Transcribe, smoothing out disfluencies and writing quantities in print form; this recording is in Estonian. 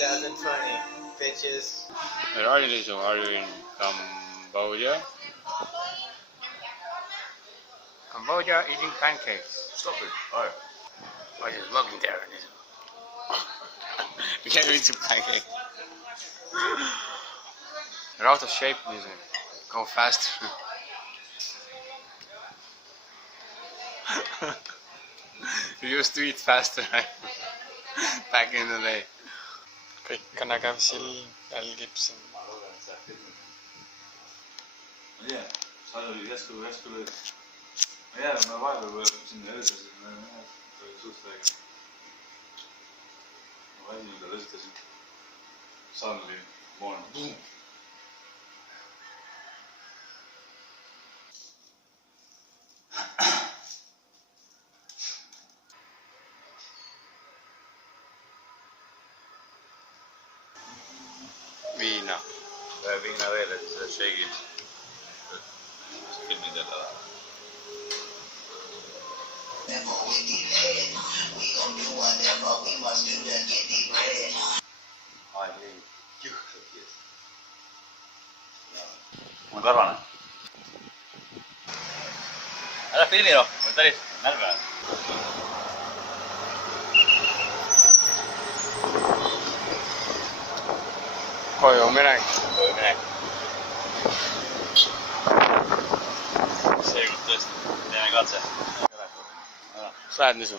2020, bitches. Where are you, Lizzo? Are you in Cambodia? Cambodia eating pancakes. Stop it. Alright. Why are you smoking there, Lizzo? We can't eat some pancakes. You're out of shape, Lizzo. Go faster. You used to eat faster, right? Back in the day. Kõik ka nägevisil Mel Gibson. Ma tea, seal oli järsku lõi. Ma jää, ma vahepeal sinna õõsasin, ma oli suht aega. Ma vaidsin, mida lõsitasin. Saan oli moon. Viina. Vähe viina veel, et see shake'id. Filmid jälle või? Aeg liigub jõhkralt kiiresti. Mul on karvane. Ära filmi rohkem, mul päris närvi ajab. Koju minek. Koju minek. Seekord tõesti, teeme katse. Sa lähed, Lisu?